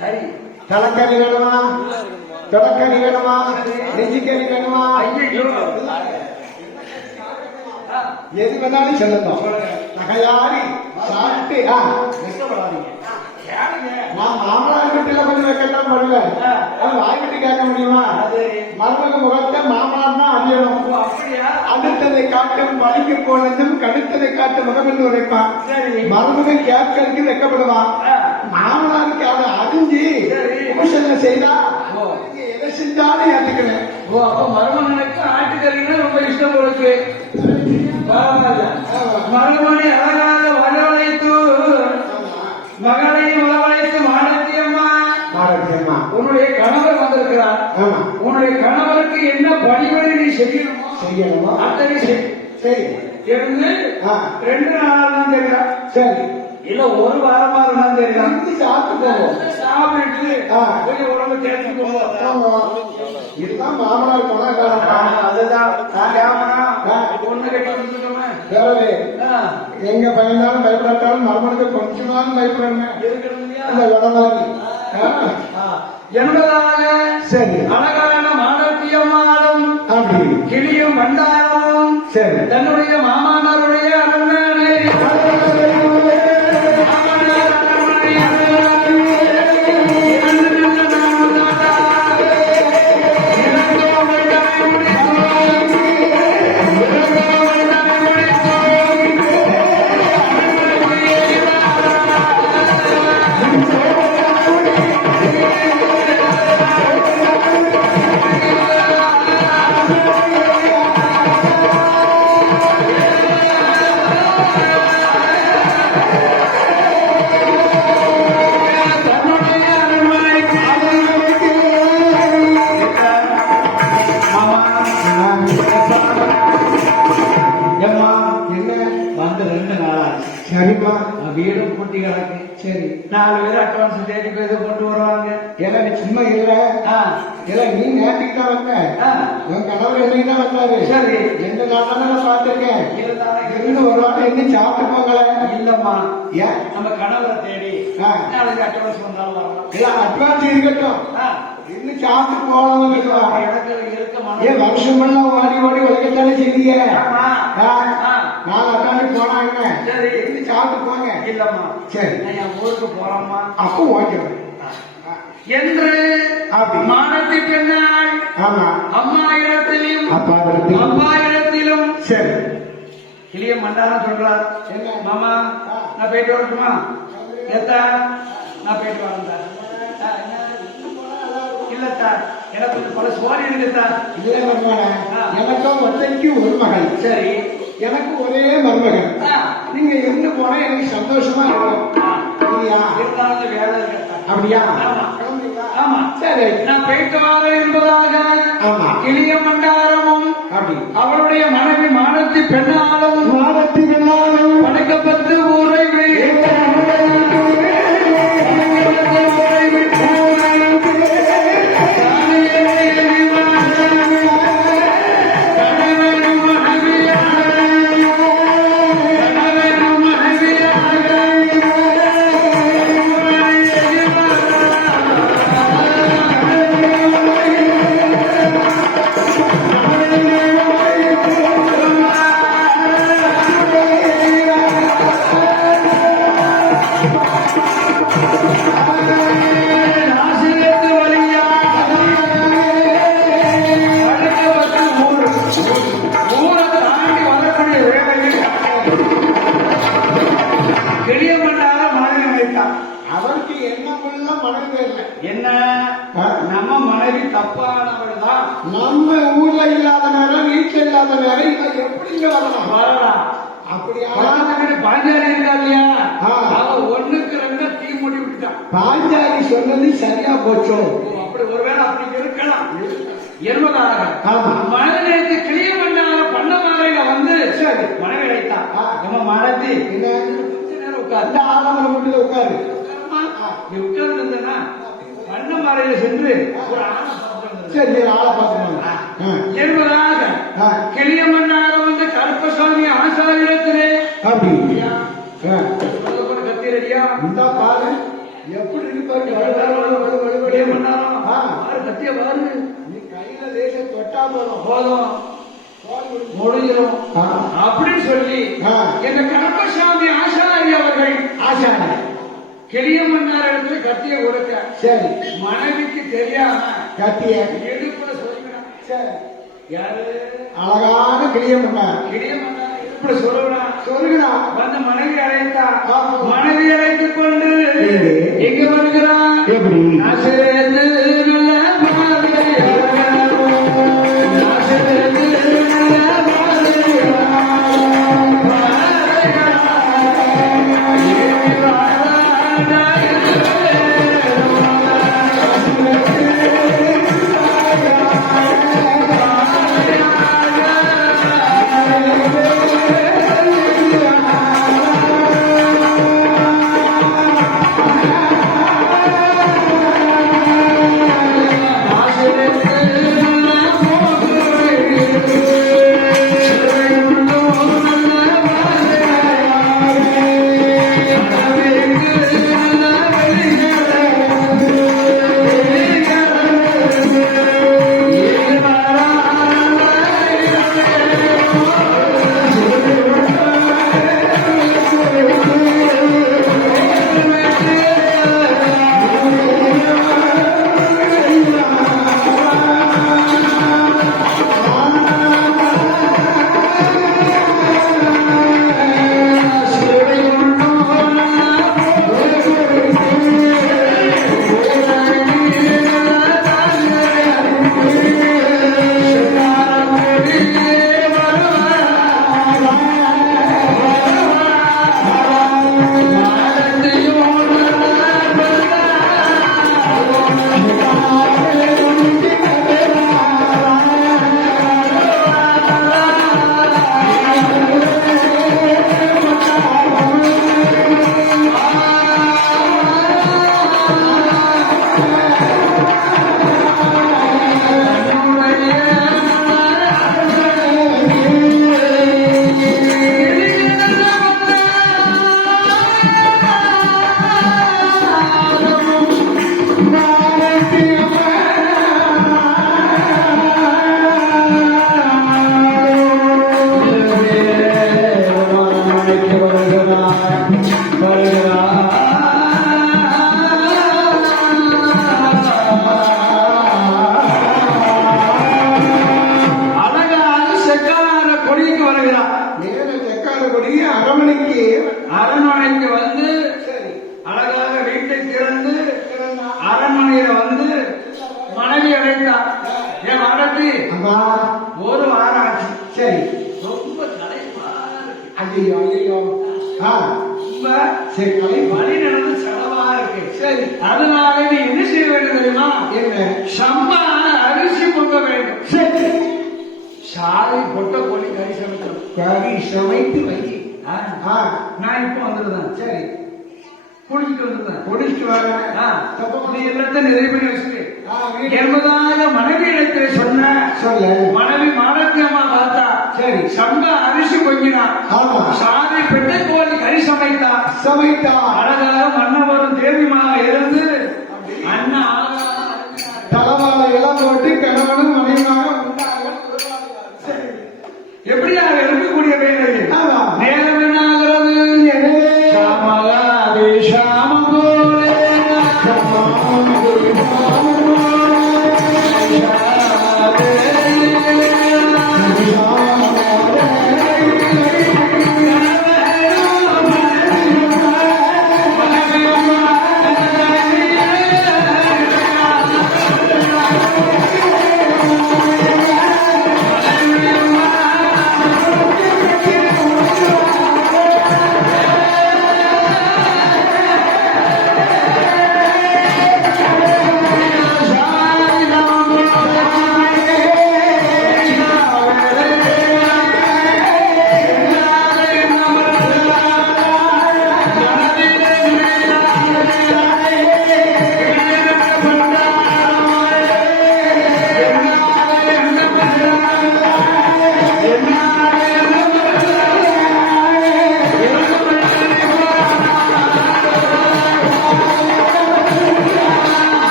கறி தலைக்கறி வேணுமா, தொடக்கறி வேணுமா, நெஞ்சிக்கறி வேணுமா, எது வேணாலும் சொல்லணும். நகையாரி சாப்பிட்டு கஷ்டப்படாதீங்க. நான் மாமனார் வீட்டுல கொஞ்சம் வைக்கத்தான் பண்ணுவேன். அது வாய் விட்டு கேட்க முடியுமா? மருமக முகத்தை மாமனார் தான் அறியணும். அடுத்ததை காட்டும் பழிக்கு போனதும் கடுத்ததை காட்டு முகம் என்று உரைப்பான். மருமகன் கேட்கறதுக்கு வைக்கப்படுவான். மாமனாருக்கு அதை அறிஞ்சு பூஷனை செய்தா எதை செஞ்சாலும் ஏற்றுக்கிறேன். அப்ப மருமகனுக்கு ஆட்டுக்கறின்னா ரொம்ப இஷ்டம் போலுக்கு. மருமனை அழகாக வரவழைத்து மகளை வரவழைத்து மாடத்தியம்மா உன்னுடைய கணவர் வந்திருக்கிறார். உன்னுடைய கணவருக்கு என்ன பணிகளை நீ செய்யணுமோ அத்தனை சரி இருந்து 2 நாள் தான் தெரியும். சரி இல்ல 1 வாரமா இருந்தாலும் தெரியும். சாப்பிட்டு போவோம். சாப்பிட்டு கொஞ்சம் உடம்பு தேர்ச்சி போவோம். இதுதான் மாமனார் கொண்டாடுறாங்க. அதுதான் பொண்ணு கட்டி கொடுத்துட்டோமே. எங்க பயந்தாலும் பயப்படாட்டாலும் மருமனுக்கு கொஞ்சமாலும் பயப்படணும். அந்த விடமாரி என்பதாக சரி அழகான மாணவியம்மாளும் கிளியும் பண்டாரமும் சரி தன்னுடைய மாமனாருடைய அரண்மனை வீடும் பூட்டி கிடக்கு. சரி 4 பேர் அட்வான்ஸ் தேடி போய் கொண்டு வருவாங்க. ஏன்னா நீ சும்மா இல்ல நீ நேற்றுக்கு தான் வந்த. உன் கணவர் என்னைக்கு தான் வந்தாரு. சரி எந்த நாட்டான நான் பார்த்திருக்கேன். இன்னும் ஒரு வாரம் இன்னும் சாப்பிட்டு போங்கள. இல்லம்மா ஏன் நம்ம கணவரை தேடி நாளைக்கு அட்வான்ஸ் வந்தாலும் வரலாம். இல்ல அட்வான்ஸ் இருக்கட்டும். இன்னும் சாப்பிட்டு போகலாம். ஏன் வருஷம் எல்லாம் ஓடி ஓடி உழைக்கத்தானே செய்வீங்க. நான் அட்டாண்டி போனா என்ன சரி இன்னும் சாப்பிட்டு போங்க. இல்லம்மா சரி என் ஊருக்கு போறோம்மா. அப்போ ஓகே என்று மானத்தை பெண்ணாள். ஆமா அம்மா இடத்திலும் அப்பா இடத்திலும் சரி கிளிய மண்டாரம் சொல்றார். மாமா நான் போயிட்டு வரட்டுமா? எத்தா நான் போயிட்டு வரேன். இல்லத்தா எனக்கு பல சோழி இருக்குதா? இல்ல மருமகன எனக்கும் ஒத்தைக்கு ஒரு மகள். சரி எனக்கு ஒரே மருமகன். நீங்க எங்க போனா எனக்கு சந்தோஷமா இருக்கும். இருந்தாலும் வேலை இருக்கா? அப்படியா? ஆமா சரி நான் போயிட்டு வரேன் என்பதாக கிளிய மண்டாரமும் அவளுடைய மனைவி மானத்தி பெண்ணாலும் வணக்கப்பட்டு ஊரை அவருக்கு என்ன மனைவி என்ன நம்ம மனைவி தப்பானவள் தான். நம்ம ஊர்ல இல்லாத நேரம் வீட்டுல இல்லாத நேரம் இவன் எப்படிங்க வரலாம்? அப்படியா? பாஞ்சாலி இருக்கா இல்லையா? ஒண்ணுக்கு 2 தீ மூடி விட்டுட்டான். பாஞ்சாலி சொன்னது சரியா போச்சோ? அப்படி ஒருவேளை அப்படி இருக்கலாம் என்பதாக மனதிற்கு கிளிய பண்ண மாதிரில வந்து சரி மனைவி அழைத்தான். நம்ம மனதி நேரம் உட்கார் ஆரம்பம் வீட்டுல உட்காரு. நீ உட்கார்ந்து இருந்தனா பண்ண மாதிரில சென்று ஒரு சரி ஆளை பார்த்துக்கோங்க என்பதாக கிளிய மன்னாரம் வந்து கருப்பசாமி ஆசாரியத்திலே அப்படி கத்திரடியா கல்யாணம் இந்த பாரு எப்படி இருப்பாரு கத்திய பாரு நீ கையில தேசம் தொட்டா போதும் முடியும் அப்படின்னு சொல்லி எங்க கருப்பசாமி ஆசாரி அவர்கள் ஆசாரி கிளிய மன்னார் இடத்துல கத்திய கொடுக்க சரி மனைவிக்கு தெரியாம கத்திய எடுப்புல சொல்லுகிறான். சரி யாரு அழகான கிளிய மன்னார் கிளிய மன்னார் எடுப்புல சொல்லுகிறான். சொல்லுகிறா வந்து மனைவி அழைத்தா மனைவி அழைத்துக் கொண்டு எங்க வருகிறான் எப்படி நாசரேத்து நல்ல பாதையாக, நாசரேத்து நல்ல அரண்மனைக்கு வந்து அழகாக வீட்டை திறந்து அரண்மனையில வந்து மனைவி அழைத்தார். என் மனைவி ஒரு வாரம் ஆச்சு. சரி ரொம்ப தலைப்பா இருக்கு. ஐயோ ஐயோ ரொம்ப சரி வழி நடந்து செலவா இருக்கு. சரி அதனால நீ என்ன செய்ய வேண்டும் தெரியுமா? என்ன சம்பா அரிசி பொங்க வேண்டும். சரி சாலை பொட்ட கோழி கறி சமைக்கணும். கறி சமைத்து வை. நான் இப்ப வந்துருந்தேன். சரி குளிச்சுட்டு வந்துருந்தேன். குளிச்சுட்டு வரேன். நீ எல்லாத்தையும் நிறைய பண்ணி வச்சுட்டு என்பதாக மனைவி இடத்துல சொன்ன சொல்ல மனைவி மாலத்தி அம்மா பார்த்தா. சரி சம்பா அரிசி பொங்கினா. சாலை பெட்டை கோழி கறி சமைத்தா அழகாக மன்னவரும் தேவிமாக இருந்து அண்ணா தலைவாழ இடம் போட்டு கணவனும் மனைவியாக எப்படியாக இருக்கக்கூடிய வேலை நேரம் என்ன ஆகிறது? சாமகாவே சாமகோலே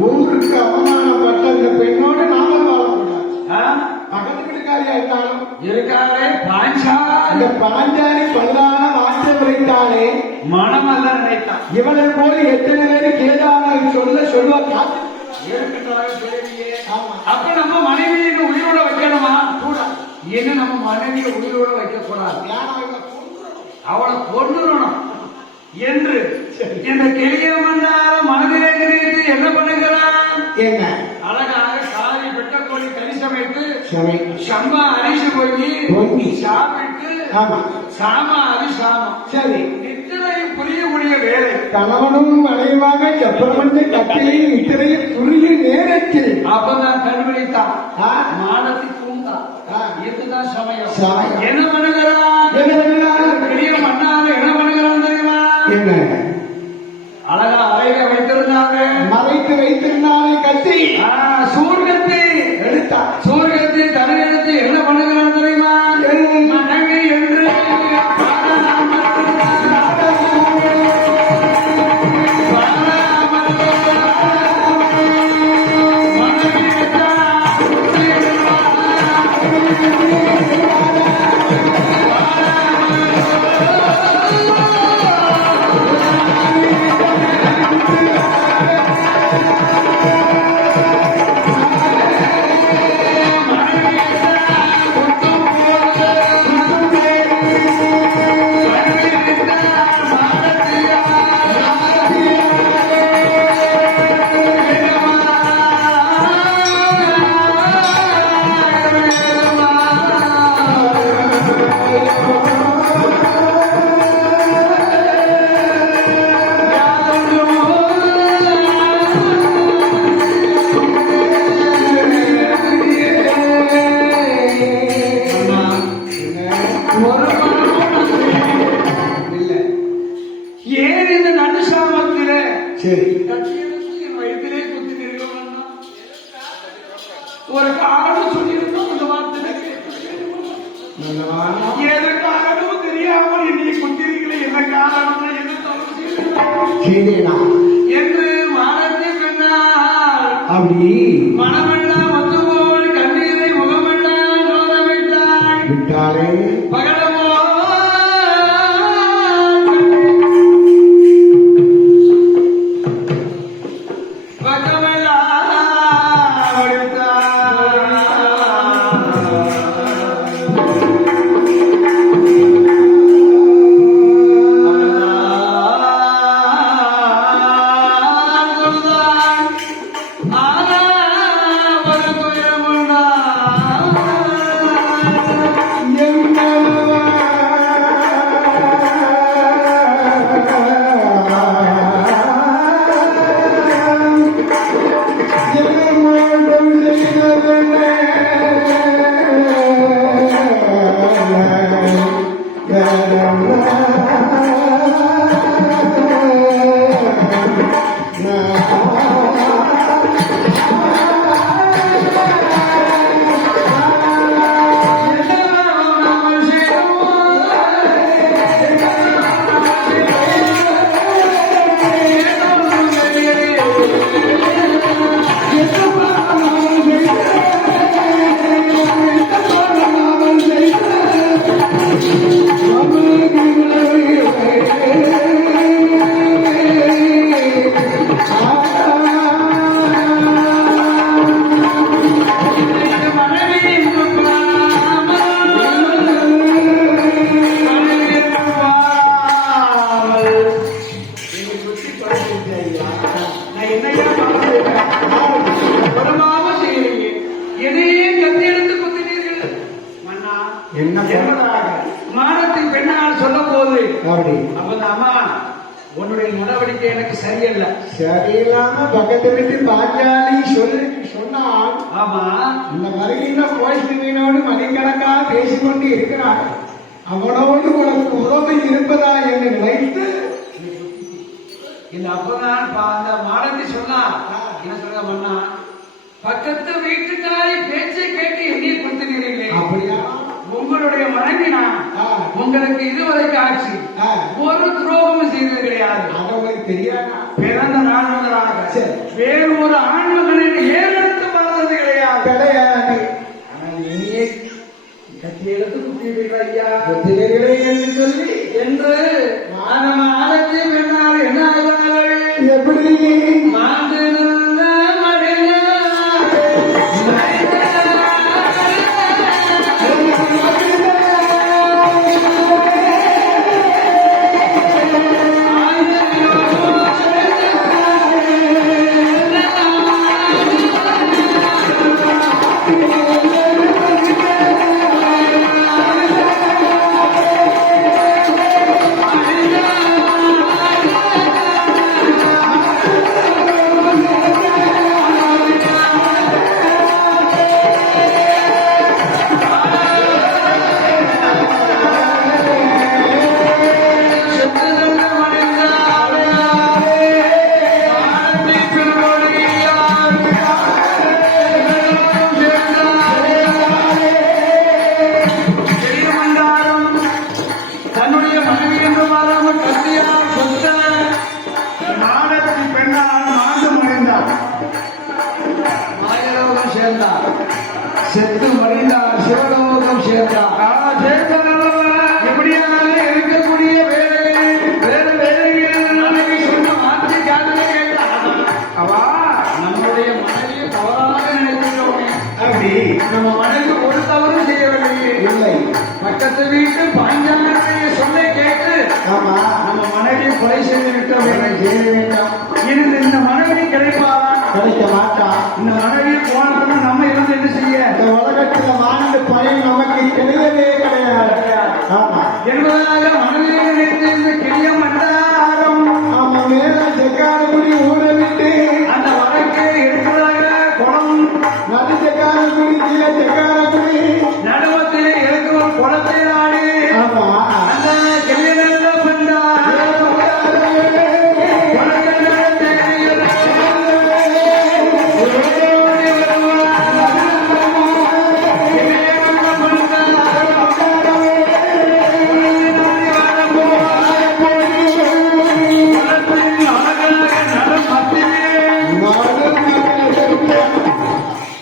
ஊருக்கு அவமானப்பட்ட இந்த பெண்ணோடு நாம வாழக்கூடாது. ஆ? பக்கத்து வீட்டுக்காரியா இருந்தாலும் இருக்காரே பாஞ்சாலி அந்த பாஞ்சாலி பல்லான மாற்றம் உரைத்தாலே மனமல்ல நினைத்தான். இவளை போல எத்தனை பேருக்கு ஏதாவது சொல்லுவா காத்து. இருக்கட்டும், தெரியலையே. ஆமா. அப்ப நம்ம மனைவியை உயிரோட வைக்கணுமா? கூட என்ன நம்ம மனைவியை உயிரோட வைக்க கூடாது, அவளை கொண்டுறணும் என்று இந்த கிளிய மன்னார மனதிலே நினைத்து என்ன பண்ணுகிறான்? என்ன அழகாக காலை வெட்டக்கோழி கறி சமைத்து சமை சம்பா அரிசி பொங்கி பொங்கி சாப்பிட்டு ஆமா சாமா அரி சாமம் சரி இத்தனை புரியக்கூடிய வேலை. கணவனும் மனைவாக செப்பமந்த கட்டிலையும் இத்தனையும் துரிய நேரத்தில் அப்பதான் கண்டுபிடித்தான் ஆ, மானத்தை தூண்டான். ஆ, இதுதான் சமயம். சமயம். என்ன பண்ணுகிறான்? என்ன பண்ணுகிறான்? பெரிய மன்னார என்ன பண்ணுகிறான் தெரியுமா? என்ன அழகா அறையில வைத்திருந்தாங்க. மறைத்து வைத்திருந்தாலே கத்தி சூர்கத்தை எடுத்தான். சூர்கத்தை தலையெடுத்து என்ன பண்ணுகிறான் தெரியுமா? மனைவி என்று ஏன் இந்த நடுசாமத்தில சரி வயிற்றிலே குத்தி நிற்கணும். ஒரு காரணம் சொல்லியிருந்தோம் இந்த வார்த்தை எதற்காகவும் தெரியாமல் என்னை குத்திருக்கல. என்ன காரணம் என்ன தவறு செய்தேன் என்று மானத்தை பெண்ணால் அப்படி மனமெல்லாம் ஒத்துபோல் கண்ணீரை முகமெல்லாம் சோதமிட்டாள். விட்டாலே பகலமோ மானத்தின் பெண்ணால் சொல்ல போது அம்மா உன்னுடைய நடவடிக்கை எனக்கு சரியல்ல. சரியில்லாம பக்கத்து வீட்டு பாஞ்சாலி சொன்னால் ஆமா இந்த வருகின்ற கோஷ்டினோடு மணிக்கணக்கா பேசிக்கொண்டு இருக்கிறார். அவனோடு உனக்கு உறவு இருப்பதா என்று நினைத்து இந்த அப்பதான் அந்த மானத்தை சொன்னா என்ன சொல்ற மன்னா, பக்கத்து வீட்டுக்காரி பேச்சை கேட்டு என்னைய கொடுத்துக்கிறீங்களே, அப்படியா உங்களுடைய மனைவி நான் உங்களுக்கு இதுவரைக்கும் ஆட்சி ஒரு துரோகமும் செய்தது கிடையாது. அது உங்களுக்கு தெரியாதா? பிறந்த நாள் முதலாக சரி. வேறு ஒரு ஆண் மகனின் ஏறெடுத்து பார்த்தது கிடையாது. கிடையாது. ஆனால் நீயே கட்டி எடுத்து குத்திடுவீர்கள் ஐயா புத்திரர்களே என்று சொல்லி என்று நம்ம ஆலத்தை பெண்ணால் என்ன ஆகிறார்கள்? எப்படி மாண்டு நல்ல மடில தன்னுடைய மனைவி என்று மாறாமல் கத்தியால் கொத்த நாடகத்தின் பெண்ணால் மாண்டு மறைந்தார். மாயலோகம் சேர்ந்தார். செத்து மறைந்தார். சிவலோகம் சேர்ந்தார். எப்படியாக இருக்கக்கூடிய வேறு வேலைகளில் நாளைக்கு சொன்ன வார்த்தை காதலை கேட்டார். அவா நம்முடைய மனைவியை தவறாக நினைக்கிறோமே. அப்படி நம்ம மனைவி ஒரு தவறும் செய்யவில்லையே. இல்லை. பக்கத்து வீட்டு பாஞ்சாலனுடைய சொல்லை கேட்டு ஆமா. நம்ம மனைவியை கொலை செய்து விட்டோம். செய்ய வேண்டாம். இருந்து இந்த மனைவி கிடைப்பாரா? கிடைக்க மாட்டான். இந்த மனைவி போனோம்னா நம்ம இருந்து என்ன செய்ய? இந்த உலகத்துல வாழ்ந்த பயன் நமக்கு கிடையவே கிடையாது. ஆமா. என்பதாக மனைவியை நினைத்து இந்த கிளிய மண்டாரம் ஆமா. மேல செக்காரக்குடி ஊரை விட்டு அந்த வழக்கை எடுப்பதாக குளம் நடு செக்காரக்குடி கீழே செக்காரக்குடி நடுவத்திலே இருக்கிற குளத்தை நாடு ஆமா. அந்த கிளிய நல்ல பண்டார் குளத்தை நடத்த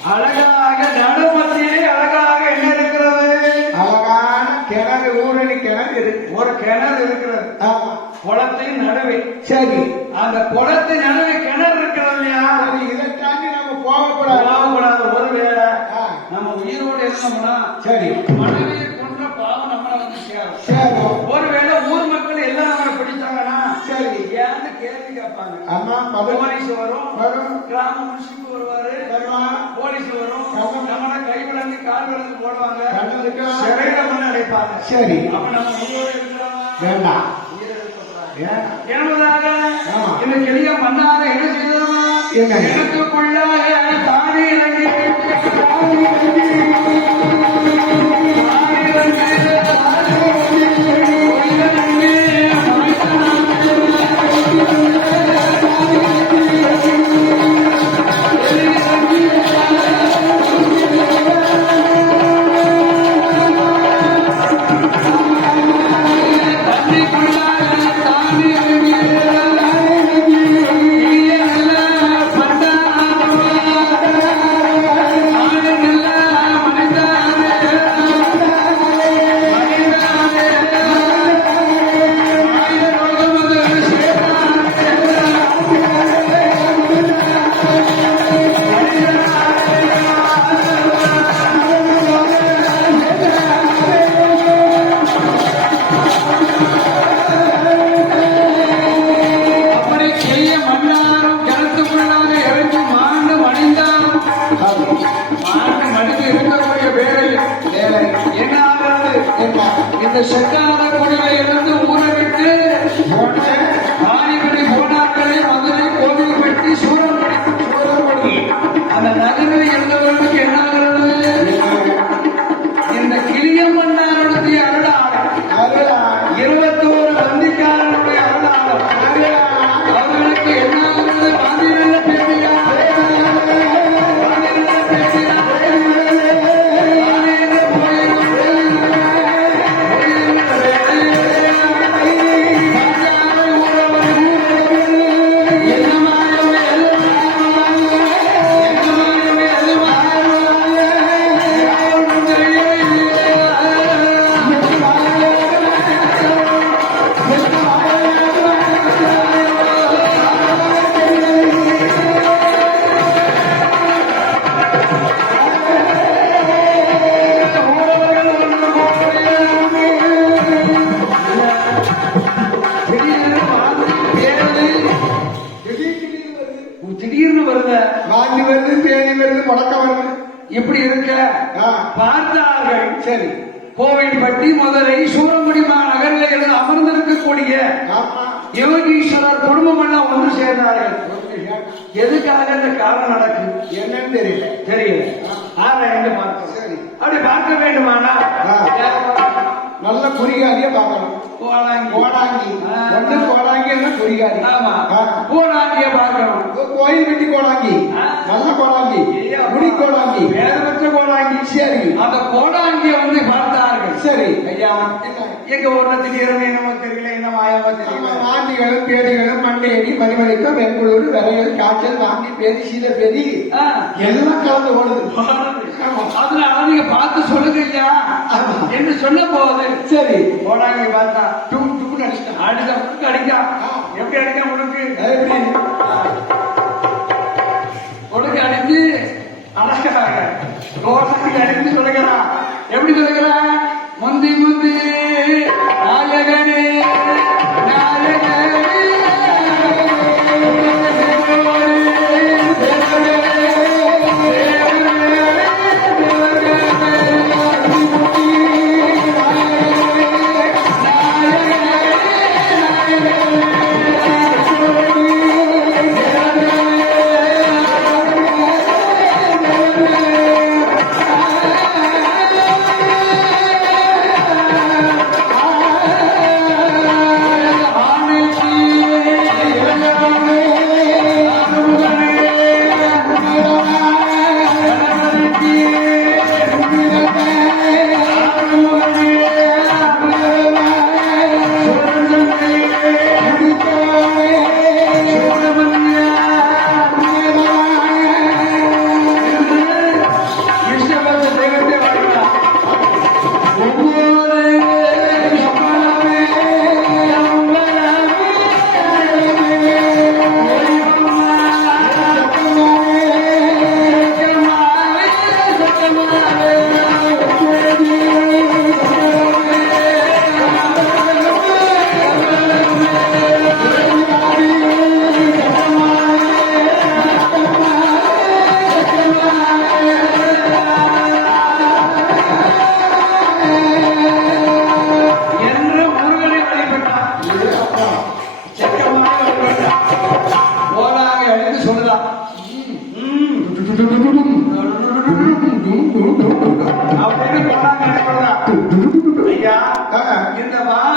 அழகாக நடுமத்திலே அழகாக என்ன இருக்கிறது? அழகான கிணறு ஊரணி கிணறு இருக்கு. ஒரு கிணறு இருக்கிறது. ஆமா. குளத்தின் நடுவே. சரி. அந்த குளத்தின் நடுவே கிணறு இருக்கிறது இல்லையா? சரி, இதை தாண்டி நம்ம போகக்கூடாது. போகக்கூடாது. ஒருவேளை ஆ. நம்ம உயிரோடு இருந்தோம்னா சரி. மனைவியை கொன்ற பாவம் நம்மளை வந்து சேரும். சரி. ஒருவேளை ஊர் மக்கள் எல்லாம் நம்மளை பிடிச்சாங்கன்னா சரி. ஏன்னு கேள்வி கேட்பாங்க. அம்மா போலீஸ் வரும். வரும். கிராம முன்சிப்பு வருவாரு. போலீஸ் வரும். நம்மளை கை விளங்கு கால் விளங்கு போடுவாங்க. சிறையில கொண்டு அடைப்பாங்க. சரி. அப்ப நம்ம உயிரோடு இருக்கிறோமா? வேண்டாம். என்பதாக ஆமா. இந்த கிளிய மன்னார என்ன செய்தோமா? என்ன? எனக்குள்ளாக தானே இறங்கி இந்த செக்கான குடிலை இருந்து ஊரை விட்டு ஆணிபடி போனாக்களை மதுரை கோவில்பட்டி சூரம்படி அந்த நகரில் இருந்தவர்களுக்கு என்ன ஆகிறது? இந்த கிளியம்மன்னாருடைய அருளாளர் 21 வந்திக்காரனுடைய அருளாளர் அவர்களுக்கு என்ன ஆகிறது? வாந்திரல்ல பேசியா வாந்திரல்ல பேசியா வருது, தேனி வருது, முடக்கம் வருது. இப்படி இருக்க ஆ, பார்த்தார்கள். சரி. கோவில்பட்டி, மதுரை, சூரங்குடி நகரில் அமர்ந்திருக்கக்கூடிய ஆமா. யோகீஸ்வரர் குடும்பம் எல்லாம் ஒன்று சேர்ந்தார்கள். எதுக்காக இந்த காலம் நடக்குது என்னன்னு தெரியல. தெரியல. ஆராய்ந்து பார்க்கணும். சரி. அப்படி பார்க்க வேண்டுமானா நல்ல குறிகாரியா பார்க்கணும். கோடாங்கி. கோடாங்கி. ஒண்ணு கோடாங்கி என்ன குறிகாரி. ஆமா. ஆ. கோடாங்கிய பார்க்கணும். கோயில் வெட்டி கோடாங்கி. நல்ல கோடாங்கி. முடி கோடாங்கி. வேறு பெற்ற கோடாங்கி. சரி. அந்த கோடாங்கிய வந்து பார்த்தார்கள். சரி. ஐயா, எங்க ஊர்ல திடீர்னு என்னமோ தெரியல, என்ன மாயமோ தெரியல, ஆண்டிகளும் பேடிகளும் மண்டையடி மணிமணிக்கும் வெண்குளூர் விரையல் காய்ச்சல் வாந்தி பேதி சீத பேதி எல்லாம் கலந்து ஓடுது. அதனால நீங்க பார்த்து சொல்லுங்க ஐயா என்று சொன்ன போது சரி. கோடாங்கி பார்த்தா டூ டூ அடிச்சிட்டான். அடிக்க அடிக்கா. எப்படி அடிக்க உனக்கு எப்படி? உனக்கு அடித்து அடக்கிறாங்க. கோடாங்கி அடித்து சொல்லுகிறான். எப்படி சொல்லுகிறான்? முந்தி முந்தி நாயகனே